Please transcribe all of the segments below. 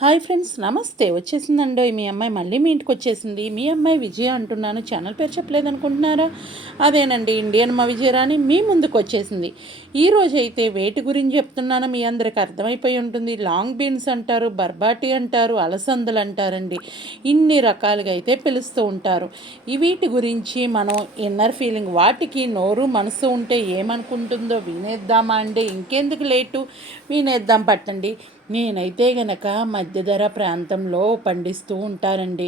Hi friends, నమస్తే. వచ్చేసిందండో మీ అమ్మాయి, మళ్ళీ మీ ఇంటికి వచ్చేసింది. మీ అమ్మాయి విజయ అంటున్నాను. ఛానల్ పేరు చెప్పలేదు అనుకుంటున్నారా? అదేనండి, ఇండియన్ మా విజయరాణి మీ ముందుకు వచ్చేసింది. ఈరోజు అయితే వేటి గురించి చెప్తున్నాను మీ అందరికి అర్థమైపోయి ఉంటుంది. లాంగ్ బీన్స్ అంటారు, బర్బాటి అంటారు, అలసందలు అంటారండి. ఇన్ని రకాలుగా అయితే పిలుస్తూ ఉంటారు. ఈ వీటి గురించి మనం ఇన్నర్ ఫీలింగ్, వాటికి నోరు మనసు ఉంటే ఏమనుకుంటుందో వినేద్దామా అండి? ఇంకెందుకు లేటు, వినేద్దాం పట్టండి. నేనైతే గనక మధ్యధర ప్రాంతంలో పండిస్తూ ఉంటానండి.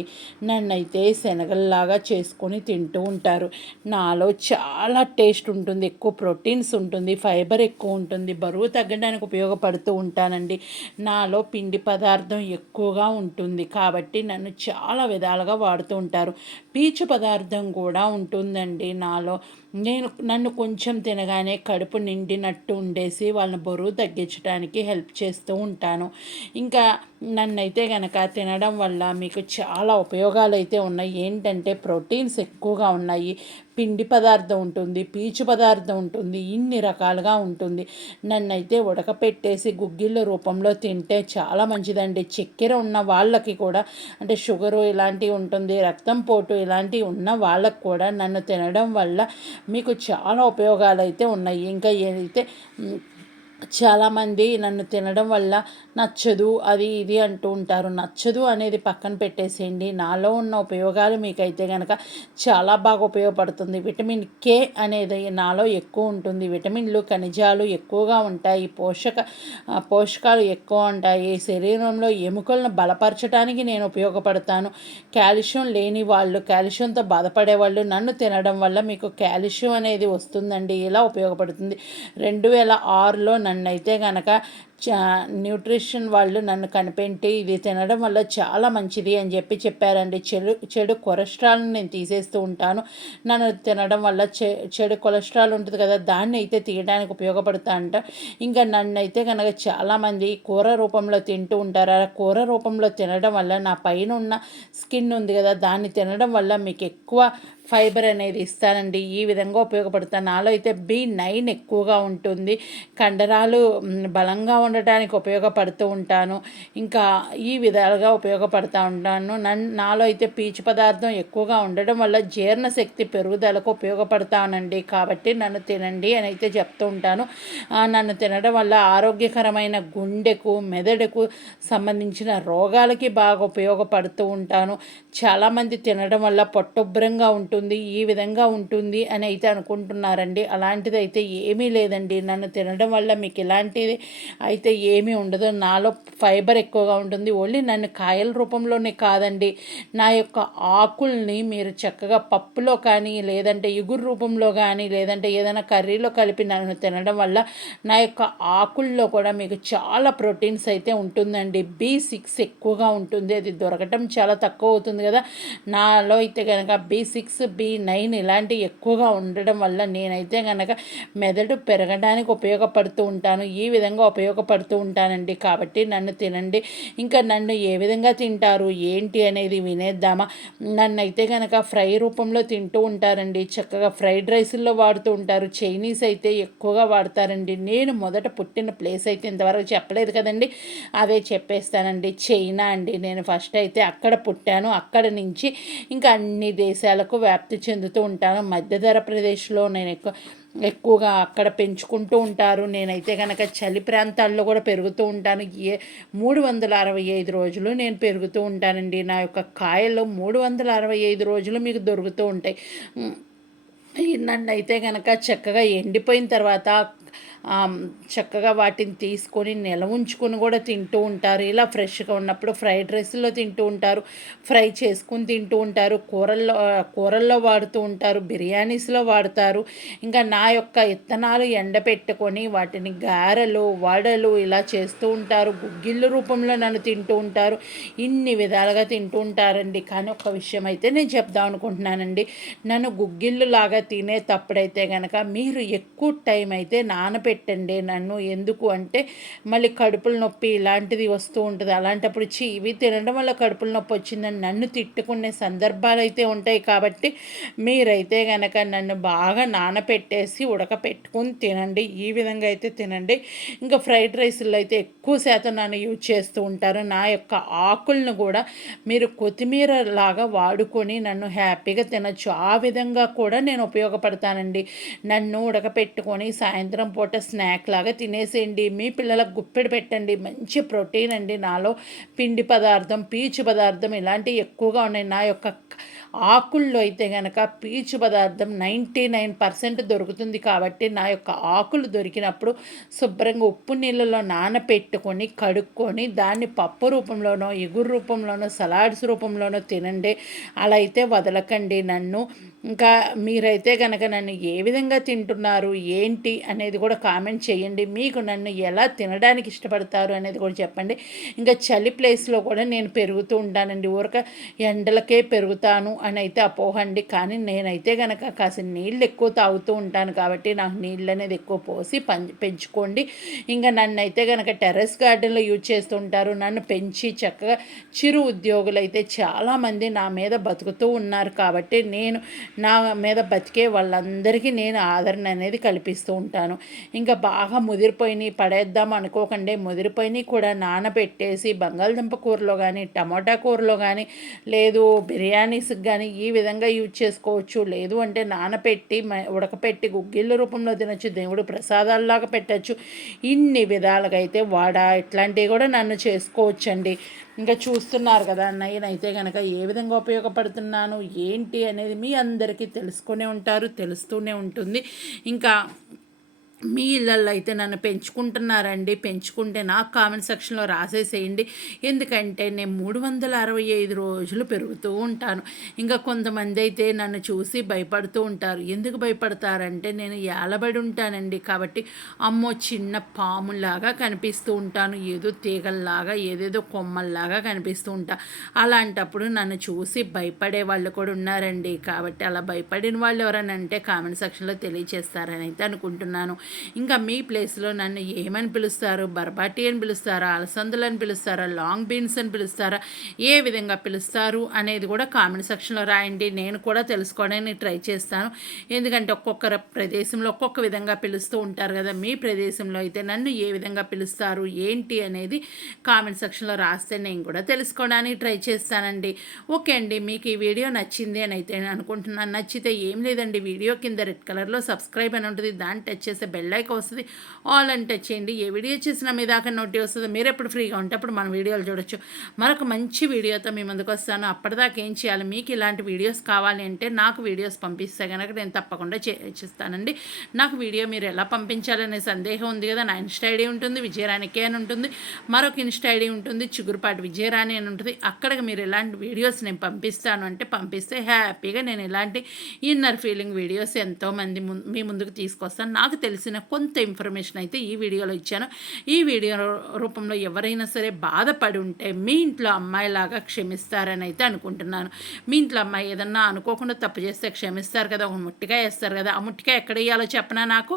నన్నైతే శనగల్లాగా చేసుకొని తింటూ ఉంటారు. నాలో చాలా టేస్ట్ ఉంటుంది, ఎక్కువ ప్రోటీన్స్ ఉంటుంది, ఫైబర్ ఎక్కువ ఉంటుంది, బరువు తగ్గడానికి ఉపయోగపడుతూ ఉంటానండి. నాలో పిండి పదార్థం ఎక్కువగా ఉంటుంది కాబట్టి నన్ను చాలా విధాలుగా వాడుతూ ఉంటారు. పీచు పదార్థం కూడా ఉంటుందండి నాలో. నన్ను కొంచెం తినగానే కడుపు నిండినట్టు ఉండేసి వాళ్ళని బరువు తగ్గించడానికి హెల్ప్ చేస్తూ ఉంటాను. ఇంకా నన్నైతే కనుక తినడం వల్ల మీకు చాలా ఉపయోగాలు అయితే ఉన్నాయి. ఏంటంటే ప్రోటీన్స్ ఎక్కువగా ఉన్నాయి, పిండి పదార్థం ఉంటుంది, పీచు పదార్థం ఉంటుంది, ఇన్ని రకాలుగా ఉంటుంది. నన్నైతే ఉడకపెట్టేసి గుగ్గిళ్ళ రూపంలో తింటే చాలా మంచిదండి. చక్కెర ఉన్న వాళ్ళకి కూడా, అంటే షుగరు ఇలాంటివి ఉంటుంది, రక్తం పోటు ఇలాంటివి ఉన్న వాళ్ళకు కూడా నన్ను తినడం వల్ల మీకు చాలా ఉపయోగాలు అయితే ఉన్నాయి. ఇంకా ఏదైతే చాలామంది నన్ను తినడం వల్ల నచ్చదు అది ఇది అంటూ ఉంటారు. నచ్చదు అనేది పక్కన పెట్టేసేయండి. నాలో ఉన్న ఉపయోగాలు మీకైతే కనుక చాలా బాగా ఉపయోగపడుతుంది. విటమిన్ కే అనేది నాలో ఎక్కువ ఉంటుంది. విటమిన్లు, ఖనిజాలు ఎక్కువగా ఉంటాయి. పోషకాలు ఎక్కువ ఉంటాయి. శరీరంలో ఎముకలను బలపరచడానికి నేను ఉపయోగపడతాను. కాల్షియం లేని వాళ్ళు, కాల్షియంతో బాధపడే వాళ్ళు నన్ను తినడం వల్ల మీకు కాల్షియం అనేది వస్తుందండి. ఇలా ఉపయోగపడుతుంది. 2006లో నన్నైతే కనుక న్యూట్రిషన్ వాళ్ళు నన్ను కనిపెట్టి ఇది తినడం వల్ల చాలా మంచిది అని చెప్పారండి. చెడు కొలెస్ట్రాల్ని నేను తీసేస్తూ ఉంటాను. నన్ను తినడం వల్ల చెడు కొలెస్ట్రాల్ ఉంటుంది కదా, దాన్ని అయితే తీయడానికి ఉపయోగపడుతా అంట. ఇంకా నన్నైతే కనుక చాలామంది కూర రూపంలో తింటూ ఉంటారు. ఆ కూర రూపంలో తినడం వల్ల నా పైన ఉన్న స్కిన్ ఉంది కదా, దాన్ని తినడం వల్ల మీకు ఎక్కువ ఫైబర్ అనేది ఇస్తానండి. ఈ విధంగా ఉపయోగపడతాను. నాలో అయితే B9 ఎక్కువగా ఉంటుంది. కండరాలు బలంగా ఉండటానికి ఉపయోగపడుతూ ఉంటాను. ఇంకా ఈ విధాలుగా ఉపయోగపడుతూ ఉంటాను. నాలో అయితే పీచు పదార్థం ఎక్కువగా ఉండడం వల్ల జీర్ణశక్తి పెరుగుదలకు ఉపయోగపడతానండి. కాబట్టి నన్ను తినండి అని అయితే చెప్తూ ఉంటాను. నన్ను తినడం వల్ల ఆరోగ్యకరమైన గుండెకు, మెదడుకు సంబంధించిన రోగాలకి బాగా ఉపయోగపడుతూ ఉంటాను. చాలామంది తినడం వల్ల పొట్టుబ్బరంగా ఉంటుంది, ఈ విధంగా ఉంటుంది అని అయితే అనుకుంటున్నారండి. అలాంటిది అయితే ఏమీ లేదండి. నన్ను తినడం వల్ల మీకు ఇలాంటిది అయితే ఏమీ ఉండదు. నాలో ఫైబర్ ఎక్కువగా ఉంటుంది. ఓన్లీ నన్ను కాయల రూపంలోనే కాదండి, నా యొక్క ఆకుల్ని మీరు చక్కగా పప్పులో కానీ, లేదంటే ఇగురు రూపంలో కానీ, లేదంటే ఏదైనా కర్రీలో కలిపి నన్ను తినడం వల్ల నా యొక్క ఆకుల్లో కూడా మీకు చాలా ప్రోటీన్స్ అయితే ఉంటుందండి. B6 ఎక్కువగా ఉంటుంది. అది దొరకటం చాలా తక్కువ అవుతుంది కదా. నాలో అయితే కనుక B6, B9 ఇలాంటివి ఎక్కువగా ఉండడం వల్ల నేనైతే కనుక మెదడు పెరగడానికి ఉపయోగపడుతూ ఉంటాను. ఈ విధంగా ఉపయోగపడుతూ ఉంటానండి. కాబట్టి నన్ను తినండి. ఇంకా నన్ను ఏ విధంగా తింటారు ఏంటి అనేది వినేద్దామా? నన్నైతే కనుక ఫ్రై రూపంలో తింటూ ఉంటారండి. చక్కగా ఫ్రైడ్ రైస్ల్లో వాడుతూ ఉంటారు. చైనీస్ అయితే ఎక్కువగా వాడతారండి. నేను మొదట పుట్టిన ప్లేస్ అయితే ఇంతవరకు చెప్పలేదు కదండి, అదే చెప్పేస్తానండి. చైనా అండి. నేను ఫస్ట్ అయితే అక్కడ పుట్టాను. అక్కడ నుంచి ఇంకా అన్ని దేశాలకు వ్యాప్తి చెందుతూ ఉంటాను. మధ్యధర ప్రదేశ్లో నేను ఎక్కువగా అక్కడ పెంచుకుంటూ ఉంటారు. నేనైతే కనుక చలి ప్రాంతాల్లో కూడా పెరుగుతూ ఉంటాను. 365 రోజులు నేను పెరుగుతూ ఉంటానండి. నా యొక్క కాయలు 365 రోజులు మీకు దొరుకుతూ ఉంటాయి. నన్నైతే కనుక చక్కగా ఎండిపోయిన తర్వాత చక్కగా వాటిని తీసుకొని ఉంచుకొని కూడా తింటూ ఉంటారు. ఇలా ఫ్రెష్గా ఉన్నప్పుడు ఫ్రైడ్ రైస్లో తింటూ ఉంటారు, ఫ్రై చేసుకుని తింటూ ఉంటారు, కూరల్లో వాడుతూ ఉంటారు, బిర్యానీస్లో వాడతారు. ఇంకా నా యొక్క ఇత్తనాలు ఎండపెట్టుకొని వాటిని గారెలు, వడలు ఇలా చేస్తూ ఉంటారు. గుగ్గిళ్ళ రూపంలో నన్ను తింటూ ఉంటారు. ఇన్ని విధాలుగా తింటూ ఉంటారండి. కానీ ఒక విషయం అయితే నేను చెప్దాం అనుకుంటున్నానండి. నన్ను గుగ్గిళ్ళు లాగా తినేటప్పుడైతే కనుక మీరు ఎక్కువ టైం అయితే నానబెట్టండి నన్ను. ఎందుకు అంటే మళ్ళీ కడుపుల నొప్పి ఇలాంటిది వస్తూ ఉంటుంది. అలాంటప్పుడు ఇవి తినడం వల్ల కడుపుల నొప్పి వచ్చిందని నన్ను తిట్టుకునే సందర్భాలు అయితే ఉంటాయి. కాబట్టి మీరైతే కనుక నన్ను బాగా నానపెట్టేసి ఉడకపెట్టుకుని తినండి. ఈ విధంగా అయితే తినండి. ఇంకా ఫ్రైడ్ రైస్లో అయితే ఎక్కువ శాతం నన్ను యూజ్ చేస్తూ ఉంటారు. నా యొక్క ఆకులను కూడా మీరు కొత్తిమీర లాగా వాడుకొని నన్ను హ్యాపీగా తినచ్చు. ఆ విధంగా కూడా నేను ఉపయోగపడతానండి. నన్ను ఉడకపెట్టుకొని సాయంత్రం పూట స్నాక్ లాగా తినేసేయండి. మీ పిల్లలకు గుప్పెడు పెట్టండి. మంచి ప్రోటీన్ అండి. నాలో పిండి పదార్థం, పీచు పదార్థం ఇలాంటివి ఎక్కువగా ఉన్నాయి. నా యొక్క ఆకుల్లో అయితే కనుక పీచు పదార్థం 99% దొరుకుతుంది. కాబట్టి నా యొక్క ఆకులు దొరికినప్పుడు శుభ్రంగా ఉప్పు నీళ్ళలో నానపెట్టుకొని కడుక్కొని దాన్ని పప్పు రూపంలోనో, ఇగురు రూపంలోనో, సలాడ్స్ రూపంలోనో తినండి. అలా అయితే వదలకండి నన్ను. ఇంకా మీరైతే కనుక నన్ను ఏ విధంగా తింటున్నారు ఏంటి అనేది కూడా కామెంట్ చేయండి. మీకు నన్ను ఎలా తినడానికి ఇష్టపడతారు అనేది కూడా చెప్పండి. ఇంకా చలి ప్లేస్లో కూడా నేను పెరుగుతూ ఉంటానండి. ఊరక ఎండలకే పెరుగుతాను అని అయితే అపోహండి. కానీ నేనైతే కనుక కాస్త నీళ్ళు ఎక్కువ తాగుతూ ఉంటాను. కాబట్టి నాకు నీళ్ళు అనేది ఎక్కువ పోసి పెంచుకోండి. ఇంకా నన్ను అయితే కనుక టెర్రస్ గార్డెన్లో యూజ్ చేస్తూ ఉంటారు. నన్ను పెంచి చక్కగా చిరు ఉద్యోగులు అయితే చాలామంది నా మీద బతుకుతూ ఉన్నారు. కాబట్టి నేను నా మీద బతికే వాళ్ళందరికీ నేను ఆదరణ అనేది కల్పిస్తూ ఉంటాను. ఇంకా బాగా ముదిరిపోయినాయి పడేద్దాం అనుకోకండి. ముదిరిపోయినాయి కూడా నానబెట్టేసి బంగాళదుంప కూరలో కానీ, టమాటా కూరలో కానీ, లేదు బిర్యానీస్కి కానీ ఈ విధంగా యూజ్ చేసుకోవచ్చు. లేదు అంటే నానపెట్టి ఉడకపెట్టి గుగ్గిళ్ళ రూపంలో తినచ్చు. దేవుడు ప్రసాదాల్లాగా పెట్టచ్చు. ఇన్ని విధాలుగా అయితే ఇట్లాంటివి కూడా నన్ను చేసుకోవచ్చండి. ఇంకా చూస్తున్నారు కదా నేనైతే కనుక ఏ విధంగా ఉపయోగపడుతున్నాను ఏంటి అనేది మీ అందరికీ తెలుసుకునే ఉంటారు, తెలుస్తూనే ఉంటుంది. ఇంకా మీ ఇళ్ళల్లో అయితే నన్ను పెంచుకుంటున్నారండి. పెంచుకుంటే నాకు కామెంట్ సెక్షన్లో రాసేసేయండి. ఎందుకంటే నేను 365 రోజులు పెరుగుతూ ఉంటాను. ఇంకా కొంతమంది అయితే నన్ను చూసి భయపడుతూ ఉంటారు. ఎందుకు భయపడతారంటే నేను ఏలబడి ఉంటానండి. కాబట్టి అమ్మో చిన్న పాములాగా కనిపిస్తూ ఉంటాను. ఏదో తీగల్లాగా ఏదేదో కొమ్మల్లాగా కనిపిస్తూ ఉంటా. అలాంటప్పుడు నన్ను చూసి భయపడే వాళ్ళు కూడా ఉన్నారండి. కాబట్టి అలా భయపడిన వాళ్ళు ఎవరైనా అంటే కామెంట్ సెక్షన్లో తెలియచేస్తారని అయితే అనుకుంటున్నాను. ఇంకా మీ ప్లేస్లో నన్ను ఏమని పిలుస్తారు? బర్బాటి అని పిలుస్తారా? అలసందలు అని పిలుస్తారా? లాంగ్ బీన్స్ అని పిలుస్తారా? ఏ విధంగా పిలుస్తారు అనేది కూడా కామెంట్ సెక్షన్లో రాయండి. నేను కూడా తెలుసుకోవడానికి ట్రై చేస్తాను. ఎందుకంటే ఒక్కొక్క ప్రదేశంలో ఒక్కొక్క విధంగా పిలుస్తూ ఉంటారు కదా. మీ ప్రదేశంలో అయితే నన్ను ఏ విధంగా పిలుస్తారు ఏంటి అనేది కామెంట్ సెక్షన్లో రాస్తే నేను కూడా తెలుసుకోవడానికి ట్రై చేస్తానండి. ఓకే అండి, మీకు ఈ వీడియో నచ్చింది అని అయితే నేను అనుకుంటున్నాను. నచ్చితే ఏం లేదండి, వీడియో కింద రెడ్ కలర్లో సబ్స్క్రైబ్ అని ఉంటుంది. దాన్ని టచ్ చేస్తే బెల్ ఐకాన్ వస్తుంది. ఆల్ అని టచ్ చేయండి. ఏ వీడియో చేసినా మీ దాకా నోటి వస్తుంది. మీరు ఎప్పుడు ఫ్రీగా ఉంటే అప్పుడు మన వీడియోలు చూడొచ్చు. మరొక మంచి వీడియోతో మీ ముందుకు వస్తాను. అప్పటిదాకా ఏం చేయాలి? మీకు ఇలాంటి వీడియోస్ కావాలి అంటే నాకు వీడియోస్ పంపిస్తే కనుక నేను తప్పకుండా చేస్తానండి. నాకు వీడియో మీరు ఎలా పంపించాలనే సందేహం ఉంది కదా. నా ఇన్స్టా ఐడి ఉంటుంది, విజయరాణికే అని ఉంటుంది. మరొక ఇన్స్టా ఐడి ఉంటుంది, చిగురుపాటి విజయరాణి అని ఉంటుంది. అక్కడికి మీరు ఇలాంటి వీడియోస్ నేను పంపిస్తాను అంటే పంపిస్తే హ్యాపీగా నేను ఇలాంటి ఇన్నర్ ఫీలింగ్ వీడియోస్ ఎంతోమంది మీ ముందుకు తీసుకొస్తాను. నాకు తెలిసిన కొంత ఇన్ఫర్మేషన్ అయితే ఈ వీడియోలో ఇచ్చాను. ఈ వీడియో రూపంలో ఎవరైనా సరే బాధపడి ఉంటే మీ ఇంట్లో అమ్మాయిలాగా క్షమిస్తారని అయితే అనుకుంటున్నాను. మీ ఇంట్లో అమ్మాయి ఏదన్నా అనుకోకుండా తప్పు చేస్తే క్షమిస్తారు కదా, ఒక ముట్టికాయ వేస్తారు కదా. ఆ ముట్టికాయ ఎక్కడ వేయాలో చెప్పనా? నాకు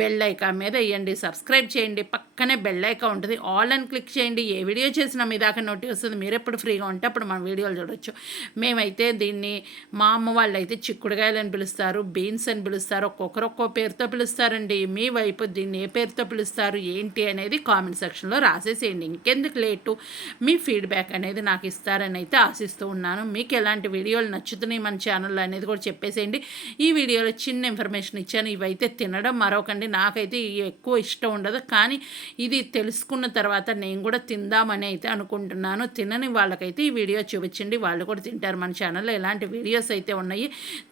బెల్ ఐకాన్ మీద వేయండి, సబ్స్క్రైబ్ చేయండి, పక్కనే బెల్ ఐకాన్ ఉంటుంది, ఆల్ అని క్లిక్ చేయండి. ఏ వీడియో చేసినా మీ దాకా నోటి వస్తుంది. మీరు ఎప్పుడు ఫ్రీగా ఉంటే అప్పుడు మన వీడియోలు చూడొచ్చు. మేమైతే దీన్ని మా అమ్మ వాళ్ళు అయితే చిక్కుడుకాయలు అని పిలుస్తారు, బీన్స్ అని పిలుస్తారు, ఒక్కొక్కరు ఒక్కో పేరుతో పిలుస్తారండి. మీ వైపు దీన్ని ఏ పేరుతో పిలుస్తారు ఏంటి అనేది కామెంట్ సెక్షన్లో రాసేసేయండి. ఇంకెందుకు లేటు, మీ ఫీడ్బ్యాక్ అనేది నాకు ఇస్తారని అయితే ఆశిస్తూ ఉన్నాను. మీకు ఎలాంటి వీడియోలు నచ్చుతున్నాయి మన ఛానల్లో అనేది కూడా చెప్పేసేయండి. ఈ వీడియోలో చిన్న ఇన్ఫర్మేషన్ ఇచ్చాను. ఇవైతే తినడం మరొకండి. నాకైతే ఎక్కువ ఇష్టం ఉండదు, కానీ ఇది తెలుసుకున్న తర్వాత నేను కూడా తిందామని అయితే అనుకుంటున్నాను. తినని వాళ్ళకైతే ఈ వీడియో చూపించండి, వాళ్ళు కూడా తింటారు. మన ఛానల్లో ఎలాంటి వీడియోస్ అయితే ఉన్నాయి,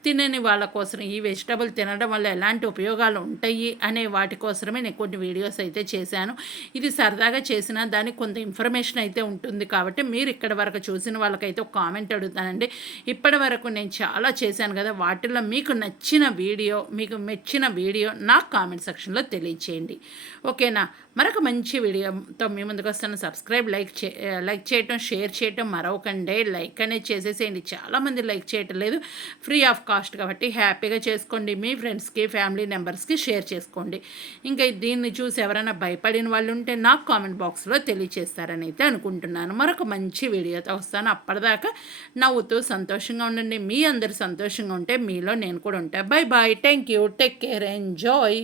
తినని వాళ్ళ కోసం ఈ వెజిటబుల్ తినడం వల్ల ఎలాంటి ఉపయోగాలు ఉంటాయి అనే వాటి కోసమే నేను కొన్ని వీడియోస్ అయితే చేశాను. ఇది సరదాగా చేసిన దానికి కొంత ఇన్ఫర్మేషన్ అయితే ఉంటుంది. కాబట్టి మీరు ఇక్కడ వరకు చూసిన వాళ్ళకైతే ఒక కామెంట్ అడుగుతానండి. ఇప్పటి వరకు నేను చాలా చేశాను కదా, వాటిల్లో మీకు నచ్చిన వీడియో, మీకు మెచ్చిన వీడియో నాకు కామెంట్ సెక్షన్లో తెలియచేయండి. ఓకేనా? మరొక మంచి వీడియోతో మీ ముందుకు వస్తాను. సబ్స్క్రైబ్, లైక్ చేయటం, షేర్ చేయటం మరొకండే. లైక్ అనేది చేసేసేయండి. చాలామంది లైక్ చేయటం లేదు. ఫ్రీ ఆఫ్ కాస్ట్ కాబట్టి హ్యాపీగా చేసుకోండి. మీ ఫ్రెండ్స్కి, ఫ్యామిలీ మెంబర్స్కి షేర్ చేసుకోండి. ఇంకా దీన్ని చూసి ఎవరైనా భయపడిన వాళ్ళు ఉంటే నాకు కామెంట్ బాక్స్లో తెలియచేస్తారని అయితే అనుకుంటున్నాను. మరొక మంచి వీడియోతో వస్తాను. అప్పటిదాకా నవ్వుతూ సంతోషంగా ఉండండి. మీ అందరు సంతోషంగా ఉంటే మీలో నేను కూడా ఉంటాను. Bye bye. Thank you. Take care. Enjoy.